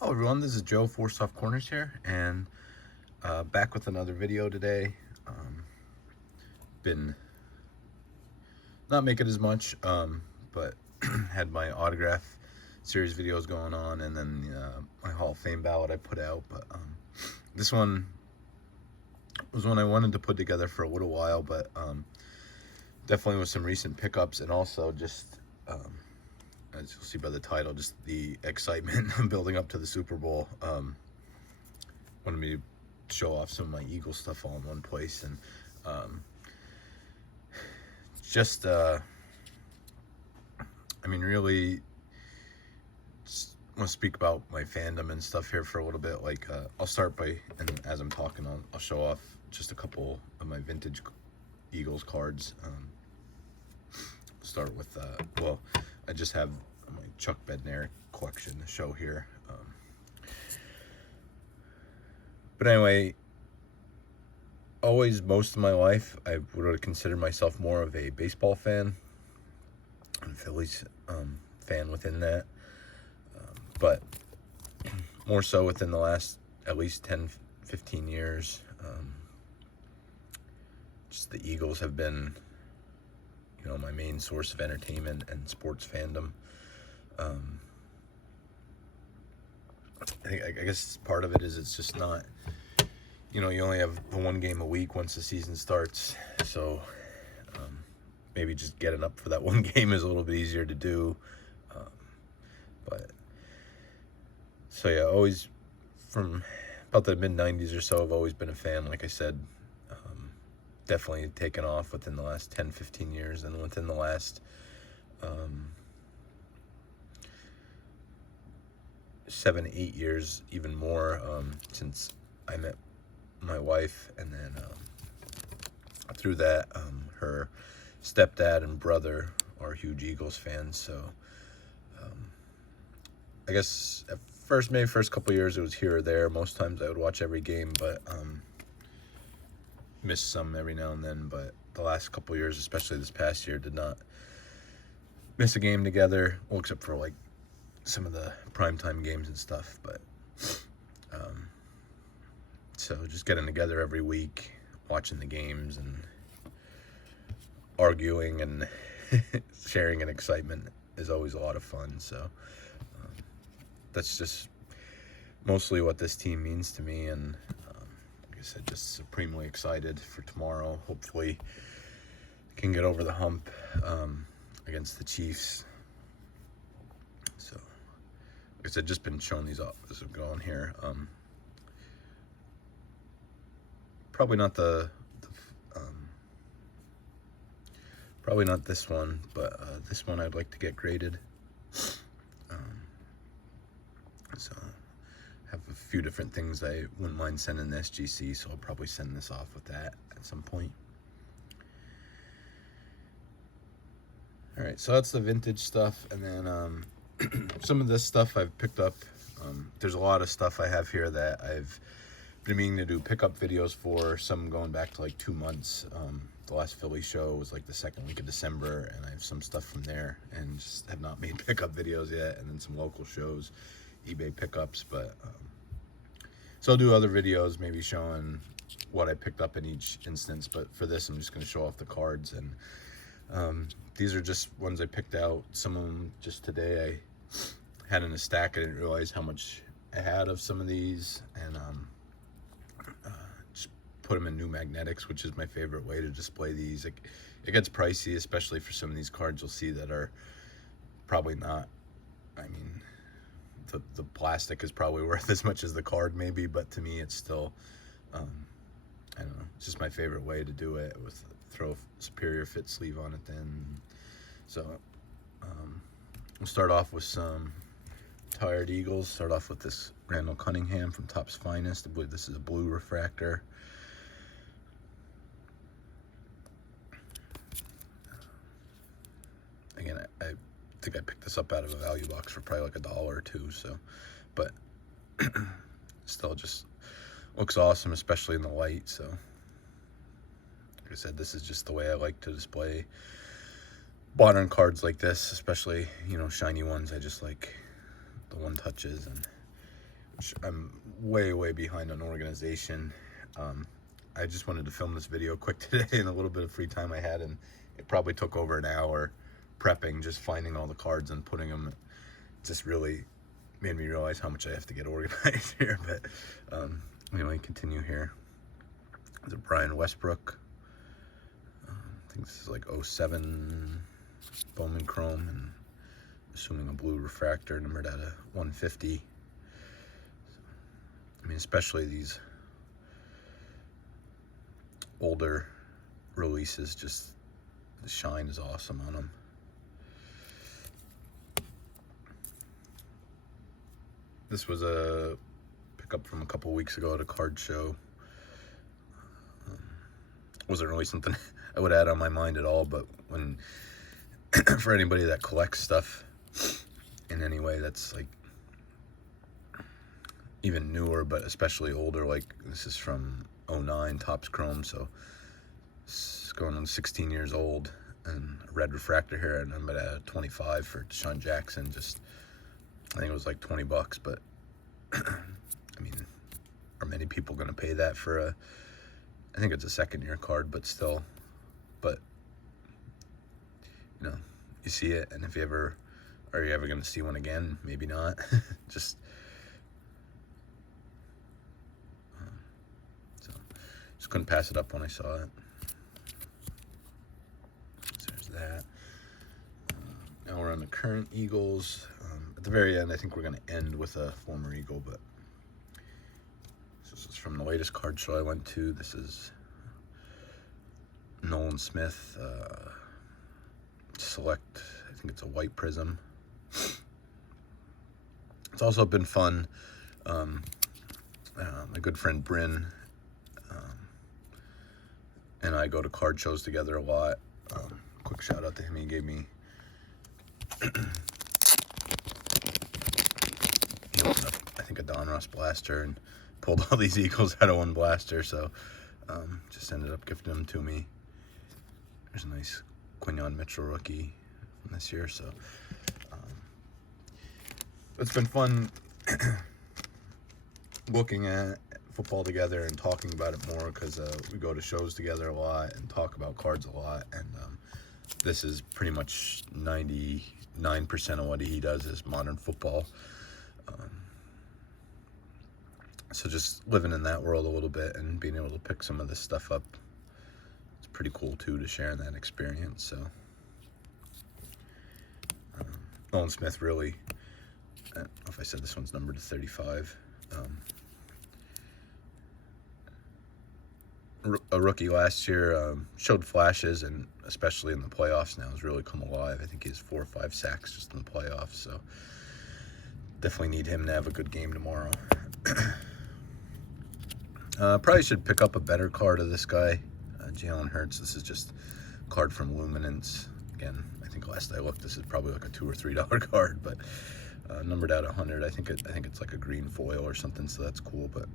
Hello everyone, this is Joe, Four Soft Corners here, and back with another video today. Been not making as much, but had my autograph series videos going on, and then my Hall of Fame ballot I put out. But this one was one I wanted to put together for a little while, but definitely with some recent pickups, and also just as you'll see by the title, just the excitement building up to the Super Bowl. Wanted me to show off some of my Eagle stuff all in one place, and just I mean, really just want to speak about my fandom and stuff here for a little bit. Like I'll start by, and as I'm talking, I'll show off just a couple of my vintage Eagles cards. Start with well, I just have my Chuck Bednarik collection to show here. But anyway, always, most of my life, I would have considered myself more of a baseball fan, and Phillies fan within that. But more so within the last at least 10, 15 years, just the Eagles have been, you know, my main source of entertainment and sports fandom. I guess part of it is it's just not, you know, you only have the one game a week once the season starts, so maybe just getting up for that one game is a little bit easier to do. But so yeah, always from about the mid-90s or so, I've always been a fan. Like I said, definitely taken off within the last 10, 15 years, and within the last 7, 8 years, even more, since I met my wife, and then through that, her stepdad and brother are huge Eagles fans. So I guess at first, maybe first couple years it was here or there. Most times I would watch every game, but miss some every now and then. But the last couple years, especially this past year, did not miss a game together, well, except for like some of the primetime games and stuff. But so just getting together every week, watching the games and arguing and sharing an excitement is always a lot of fun. So that's just mostly what this team means to me, and like I said, just supremely excited for tomorrow. Hopefully can get over the hump against the Chiefs. So like I said, just been showing these off as I'm going here. Probably not probably not this one, but this one I'd like to get graded. So I have a few different things I wouldn't mind sending the SGC, so I'll probably send this off with that at some point. All right, so that's the vintage stuff, and then some of this stuff I've picked up. There's a lot of stuff I have here that I've been meaning to do pickup videos for, some going back to like 2 months. The last Philly show was like the second week of December, and I have some stuff from there and just have not made pickup videos yet, and then some local shows, eBay pickups. But so I'll do other videos maybe showing what I picked up in each instance, but for this I'm just going to show off the cards. And these are just ones I picked out. Some of them just today I had in a stack. I didn't realize how much I had of some of these, and just put them in new magnetics, which is my favorite way to display these. It gets pricey, especially for some of these cards you'll see that are probably not, I mean, the plastic is probably worth as much as the card maybe, but to me it's still, I don't know, it's just my favorite way to do it, with throw a superior fit sleeve on it then. So we'll start off with some Tired Eagles. Start off with this Randall Cunningham from Topps Finest. I believe this is a blue refractor. Again, I think I picked this up out of a value box for probably like $1 or $2. So, but still just looks awesome, especially in the light. So like I said, this is just the way I like to display modern cards like this, especially, you know, shiny ones. I just like the one touches, and I'm way behind on organization. I just wanted to film this video quick today in a little bit of free time I had, and it probably took over an hour prepping, just finding all the cards and putting them. Just really made me realize how much I have to get organized here. But anyway, continue here. There's a Brian Westbrook. I think this is like 07 Bowman Chrome, and assuming a blue refractor, numbered out of 150. I mean, especially these older releases, just the shine is awesome on them. This was a pickup from a couple weeks ago at a card show. Wasn't really something I would add on my mind at all, but when for anybody that collects stuff in any way that's like even newer, but especially older, like this is from 09 Topps Chrome, so it's going on 16 years old, and a red refractor here, and I'm at 25 for Deshaun Jackson. Just, I think it was like $20, but I mean, are many people going to pay that for a, I think it's a second year card, but still, but you know, you see it, and if you ever, are you ever going to see one again? Maybe not. Just couldn't pass it up when I saw it. So there's that. Now we're on the current Eagles. At the very end, I think we're going to end with a former Eagle, but this is from the latest card show I went to. This is Nolan Smith. Select, I think it's a white prism. It's also been fun. My good friend Bryn and I go to card shows together a lot. Quick shout out to him. He gave me he opened up, I think, a Donruss blaster and pulled all these Eagles out of one blaster, so just ended up gifting them to me. There's a nice Quinyon Mitchell rookie from this year, so it's been fun looking at football together and talking about it more, because we go to shows together a lot and talk about cards a lot, and this is pretty much 99% of what he does is modern football. So just living in that world a little bit and being able to pick some of this stuff up, it's pretty cool too, to share in that experience. So Nolan Smith, really, I don't know if I said this one's numbered to 35. A rookie last year, showed flashes, and especially in the playoffs now has really come alive. I think he has 4 or 5 sacks just in the playoffs, so definitely need him to have a good game tomorrow. Probably should pick up a better card of this guy, Jalen Hurts. This is just a card from Luminance. Again, I think last I looked, this is probably like a $2 or $3 card, but numbered out 100. I think it's like a green foil or something, so that's cool. But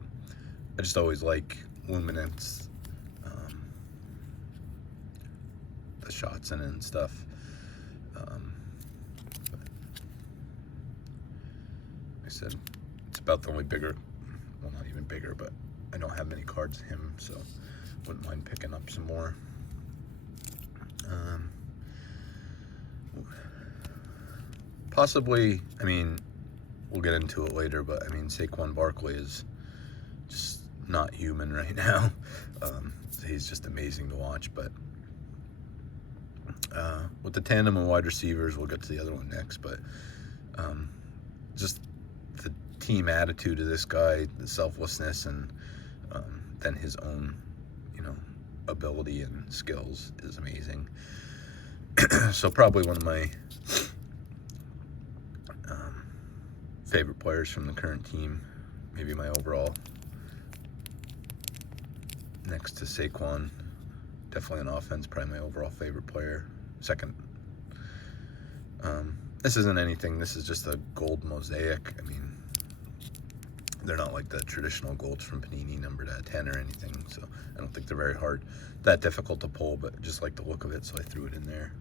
I just always like Luminance, the shots in it and stuff. But like I said, it's about the only bigger, well, not even bigger, but I don't have many cards of him, so wouldn't mind picking up some more. Possibly, I mean, we'll get into it later, but I mean, Saquon Barkley is just not human right now. He's just amazing to watch, but with the tandem of wide receivers, we'll get to the other one next, but just the team attitude of this guy, the selflessness, and then his own, ability and skills is amazing. So probably one of my favorite players from the current team, maybe my overall, next to Saquon. Definitely on offense, probably my overall favorite player. Second. This isn't anything. This is just a gold mosaic. I mean, they're not like the traditional golds from Panini numbered at 10 or anything, so I don't think they're very hard, that difficult to pull, but just like the look of it, so I threw it in there.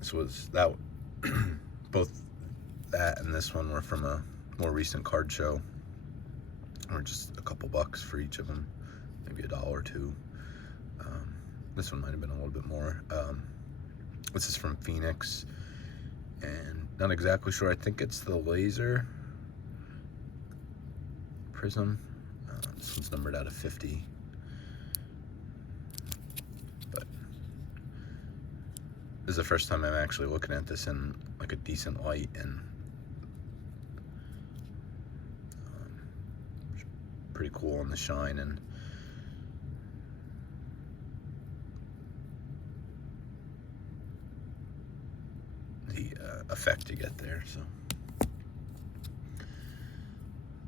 This was that both that and this one were from a more recent card show, or just a couple bucks for each of them, maybe $1 or $2. This one might have been a little bit more. This is from Phoenix, and not exactly sure. I think it's the laser prism. This one's numbered out of 50. But this is the first time I'm actually looking at this in like a decent light, and pretty cool on the shine and the effect you get there. So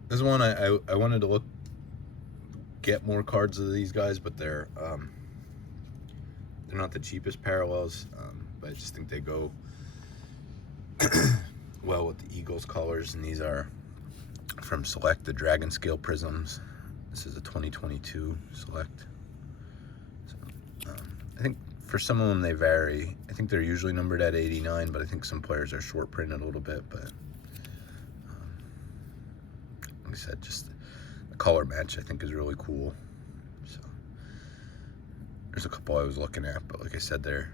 this one I wanted to get more cards of these guys, but they're not the cheapest parallels, but I just think they go well with the Eagles colors. And these are from SBLIX, the Dragon Scale prisms. This is a 2022 SBLIX. So, I think for some of them they vary. I think they're usually numbered at 89, but I think some players are short printed a little bit. But like I said, just the color match I think is really cool. So there's a couple I was looking at, but like I said, they're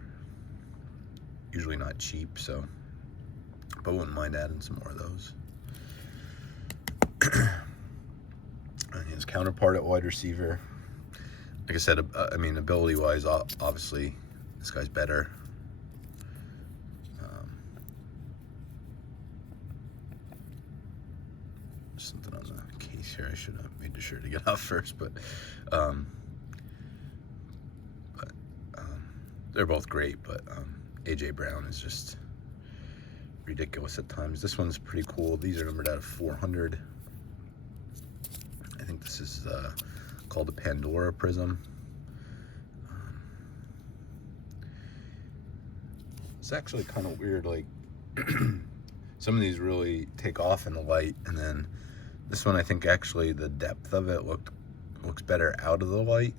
usually not cheap. So, but I wouldn't mind adding some more of those. And his counterpart at wide receiver, like I said, I mean, ability wise, obviously this guy's better. Something on the case here I should have made sure to get off first, but they're both great. But AJ Brown is just ridiculous at times. This one's pretty cool. These are numbered out of 400. I think this is called the Pandora Prism. It's actually kind of weird, like some of these really take off in the light, and then this one I think actually the depth of it looks better out of the light.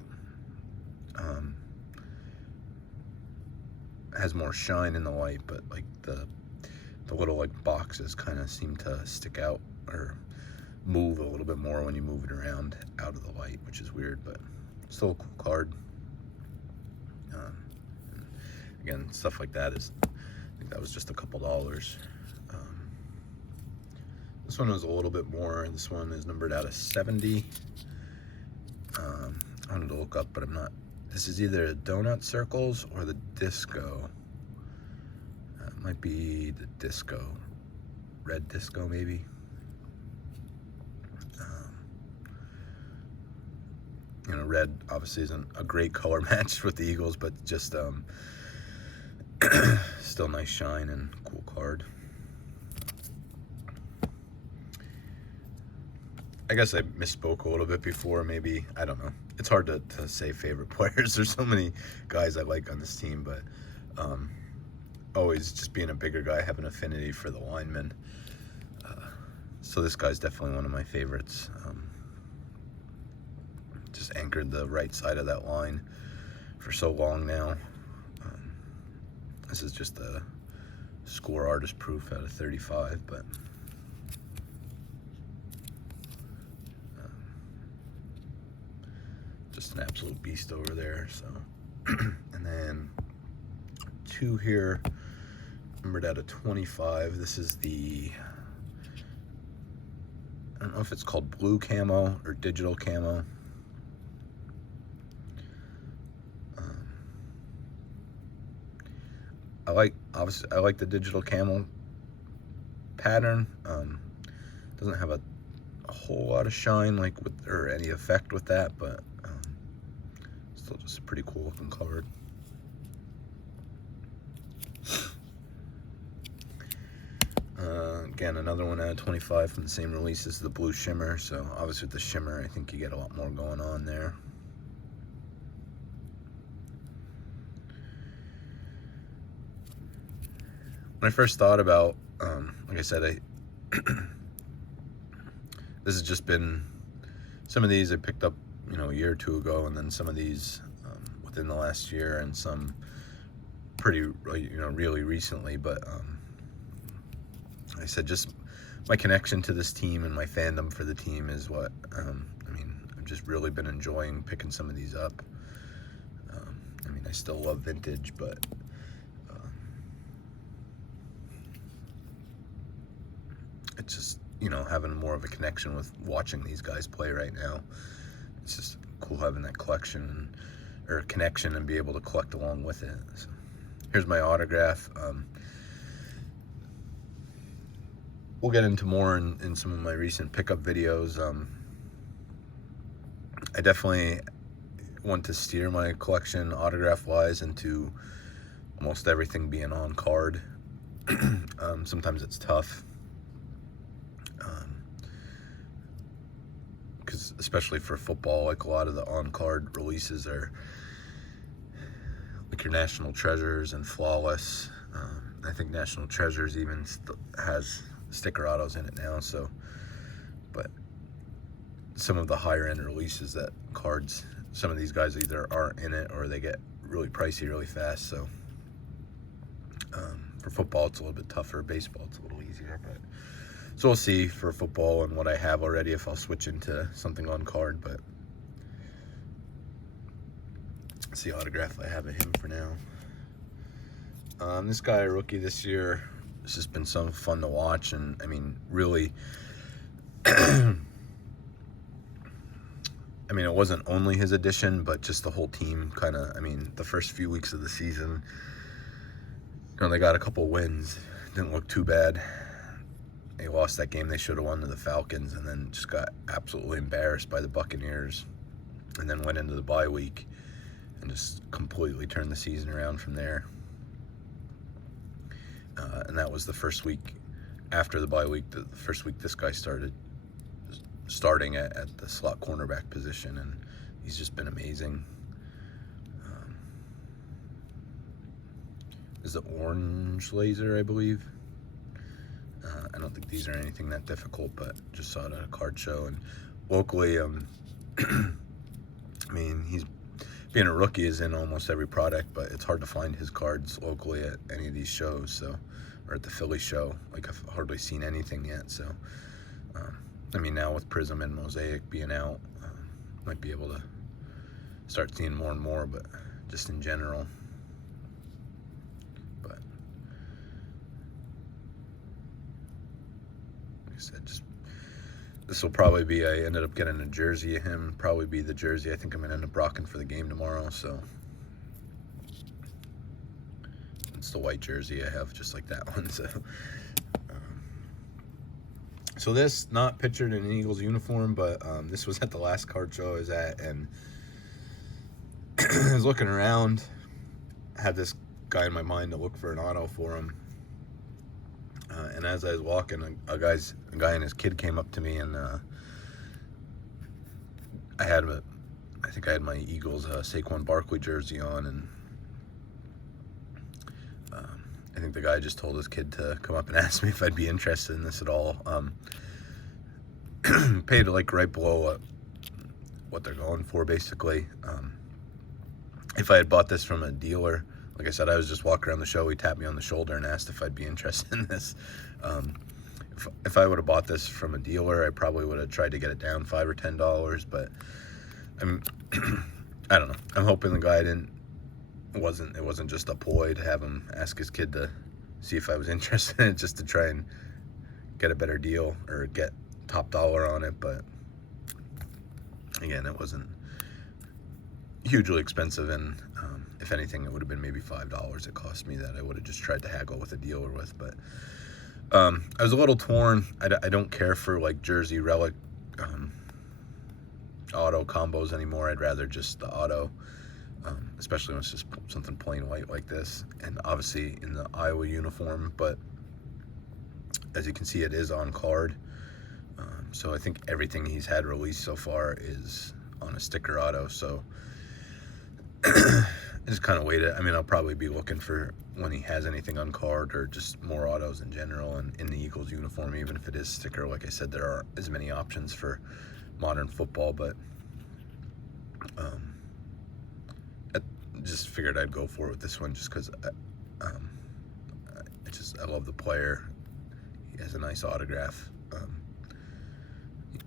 Has more shine in the light, but like the little like boxes kind of seem to stick out or move a little bit more when you move it around out of the light, which is weird, but still a cool card. Again, stuff like that is, I think that was just a couple dollars. This one was a little bit more. This one is numbered out of 70. I wanted to look up, but I'm not. This is either the Donut Circles or the Disco. It might be the Disco. Red Disco, maybe. You know, red obviously isn't a great color match with the Eagles, but just still nice shine and cool card. I guess I misspoke a little bit before, maybe. I don't know. It's hard to say favorite players. There's so many guys I like on this team, but always just being a bigger guy, have an affinity for the linemen. So this guy's definitely one of my favorites. Just anchored the right side of that line for so long now. This is just a score artist proof out of 35, but just an absolute beast over there. So and then two here numbered out of 25. This is the, I don't know if it's called blue camo or digital camo. I like the digital camo pattern. Doesn't have a whole lot of shine like with, or any effect with that, but still just a pretty cool looking card. Again, another one out of 25 from the same release as the blue shimmer. So obviously with the shimmer, I think you get a lot more going on there. When I first thought about, like I said, this has just been, some of these I picked up, you know, a year or two ago, and then some of these within the last year, and some pretty, you know, really recently. But like I said, just my connection to this team and my fandom for the team is what, I mean, I've just really been enjoying picking some of these up. I mean, I still love vintage, but it's just, you know, having more of a connection with watching these guys play right now. It's just cool having that collection or connection and be able to collect along with it. So here's my autograph. We'll get into more in some of my recent pickup videos. I definitely want to steer my collection autograph-wise into almost everything being on card. Sometimes it's tough. Because especially for football, like a lot of the on-card releases are like your National Treasures and Flawless. I think National Treasures even has sticker autos in it now. So, but some of the higher end releases, that cards, some of these guys either aren't in it or they get really pricey really fast. So for football, it's a little bit tougher. Baseball, it's a little easier, but. So we'll see for football and what I have already if I'll switch into something on card, but it's the autograph I have of him for now. This guy, a rookie this year, it's just been so fun to watch, and I mean, really, I mean, it wasn't only his addition, but just the whole team kind of, I mean, the first few weeks of the season, you know, they got a couple wins, didn't look too bad. They lost that game they should have won to the Falcons, and then just got absolutely embarrassed by the Buccaneers, and then went into the bye week and just completely turned the season around from there. And that was the first week after the bye week, the first week this guy starting at the slot cornerback position, and he's just been amazing. Is the orange laser, I believe. I don't think these are anything that difficult, but just saw it at a card show. And locally, I mean, he's being a rookie is in almost every product, but it's hard to find his cards locally at any of these shows. So, or at the Philly show, like I've hardly seen anything yet. So, I mean, now with Prism and Mosaic being out, might be able to start seeing more and more, but just in general. But like I said, just this will probably be, I ended up getting a jersey of him, probably be the jersey I think I'm going to end up rocking for the game tomorrow. So it's the white jersey I have, just like that one. So this, not pictured in an Eagles uniform, but this was at the last card show I was at, and I was looking around, had this guy in my mind to look for an auto for him, and as I was walking, a guy and his kid came up to me, and I think I had my Eagles Saquon Barkley jersey on, and I think the guy just told his kid to come up and ask me if I'd be interested in this at all. Paid like right below what they're going for, basically. If I had bought this from a dealer, like I said, I was just walking around the show, he tapped me on the shoulder and asked if I'd be interested in this. If I would have bought this from a dealer, I probably would have tried to get it down $5 or $10, but I don't know. I'm hoping the guy it wasn't just a ploy to have him ask his kid to see if I was interested in it, just to try and get a better deal or get top dollar on it. But again, it wasn't hugely expensive, and if anything, it would have been maybe $5 it cost me that I would have just tried to haggle with a dealer with. But I was a little torn. I don't care for like jersey relic auto combos anymore. I'd rather just the auto, especially when it's just something plain white like this, and obviously in the Iowa uniform. But as you can see, it is on card, so I think everything he's had released so far is on a sticker auto. So I just kind of waited. I mean, I'll probably be looking for when he has anything on card or just more autos in general, and in the Eagles uniform, even if it is sticker. Like I said, there aren't as many options for modern football, but I just figured I'd go for it with this one, just because I love the player. has a nice autograph.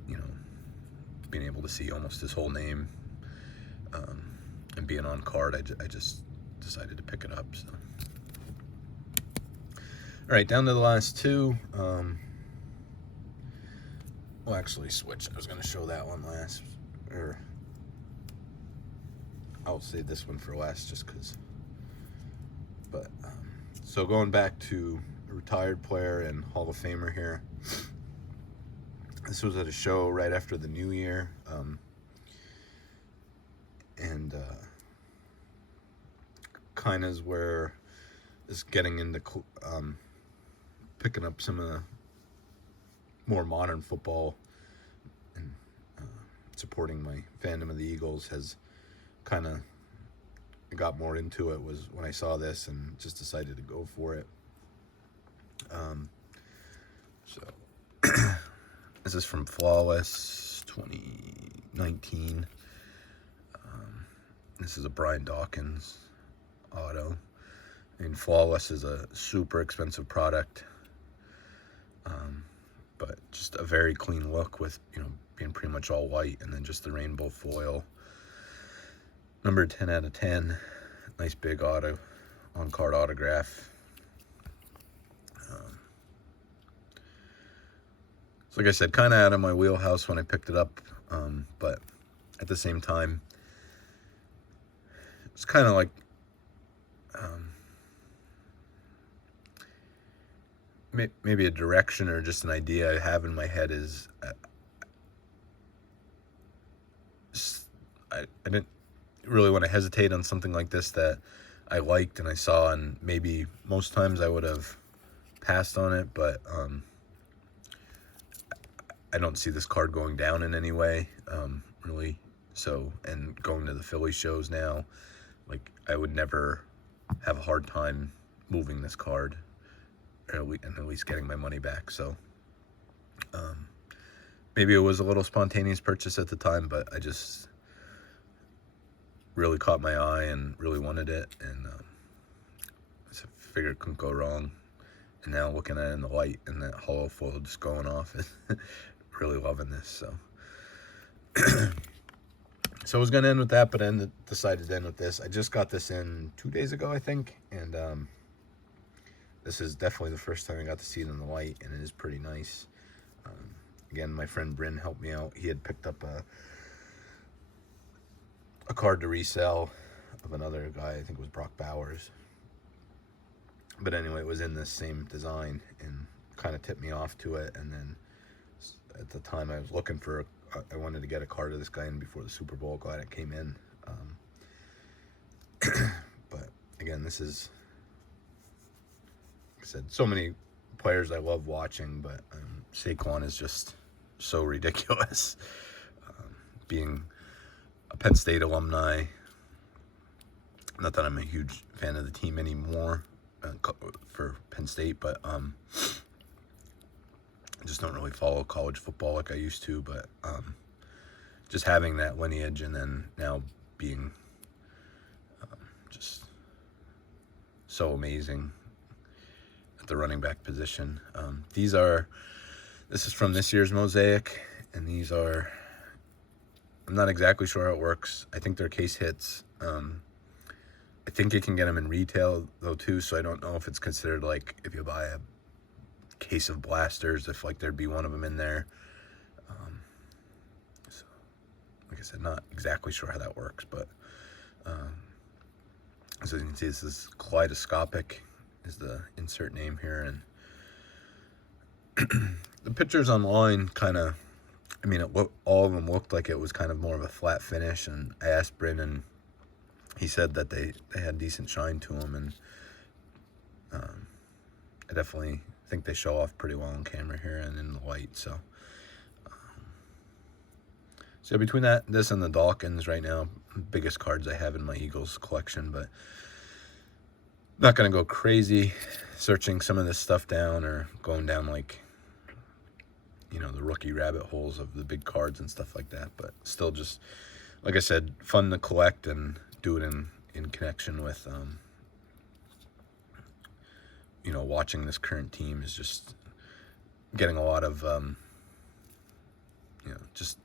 You know, being able to see almost his whole name, and being on card, I just decided to pick it up. So, all right, down to the last two. Well, actually, switch. I was going to show that one last, or I'll save this one for last, just because. But so going back to a retired player and Hall of Famer here. This was at a show right after the New Year, and kind of is where is getting into picking up some of the more modern football, and supporting my fandom of the Eagles has kind of got more into it. Was when I saw this and just decided to go for it. So this is from Flawless 2019. This is a Brian Dawkins auto. And Flawless is a super expensive product, but just a very clean look with, you know, being pretty much all white, and then just the rainbow foil. Number 10 out of 10. Nice big auto, on-card autograph. So like I said, kind of out of my wheelhouse when I picked it up, but at the same time, it's kind of like maybe a direction or just an idea I have in my head is I didn't really want to hesitate on something like this that I liked and I saw, and maybe most times I would have passed on it, but I don't see this card going down in any way, really. So, and going to the Philly shows now, like, I would never have a hard time moving this card, and at least getting my money back. So maybe it was a little spontaneous purchase at the time, but I just really caught my eye and really wanted it, and I figured it couldn't go wrong. And now looking at it in the light and that hollow foil just going off, really loving this. So so I was gonna end with that, but I decided to end with this. I just got this in 2 days ago, I think, and this is definitely the first time I got to see it in the light, and it is pretty nice. Again, my friend Bryn helped me out. He had picked up a card to resell of another guy, I think it was Brock Bowers. But anyway, it was in this same design and kind of tipped me off to it. And then at the time I was looking for, I wanted to get a card of this guy in before the Super Bowl. Glad it came in. But again, this is, like I said, so many players I love watching, but Saquon is just so ridiculous. Being a Penn State alumni, not that I'm a huge fan of the team anymore for Penn State, but I just don't really follow college football like I used to. But just having that lineage, and then now being just so amazing at the running back position. This is from this year's Mosaic, and these are, I'm not exactly sure how it works. I think they're case hits. I think you can get them in retail though too, so I don't know if it's considered like if you buy a case of blasters, if like there'd be one of them in there. So like I said, not exactly sure how that works, but so you can see this is kaleidoscopic is the insert name here, and the pictures online kind of, I mean, all of them looked like it was kind of more of a flat finish, and I asked Bryn, and he said that they had decent shine to them, and I definitely think they show off pretty well on camera here and in the light. So so between this and the Dawkins right now, biggest cards I have in my Eagles collection, but not going to go crazy searching some of this stuff down or going down like, you know, the rookie rabbit holes of the big cards and stuff like that. But still, just like I said, fun to collect and do it in connection with, you know, watching this current team is just getting a lot of, just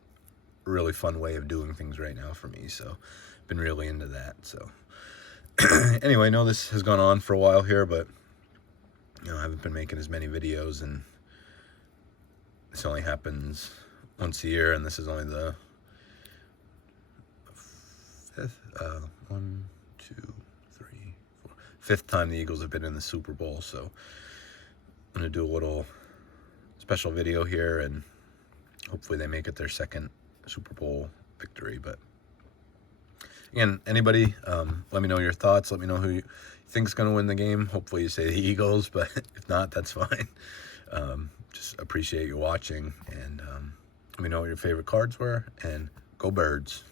a really fun way of doing things right now for me. So been really into that. So anyway, I know this has gone on for a while here, but I haven't been making as many videos, and this only happens once a year, and this is only the fifth time the Eagles have been in the Super Bowl. So I'm gonna do a little special video here, and hopefully they make it their second Super Bowl victory. But again, anybody, let me know your thoughts. Let me know who you think's gonna win the game. Hopefully you say the Eagles, but if not, that's fine. Just appreciate you watching, and let me know what your favorite cards were, and go Birds.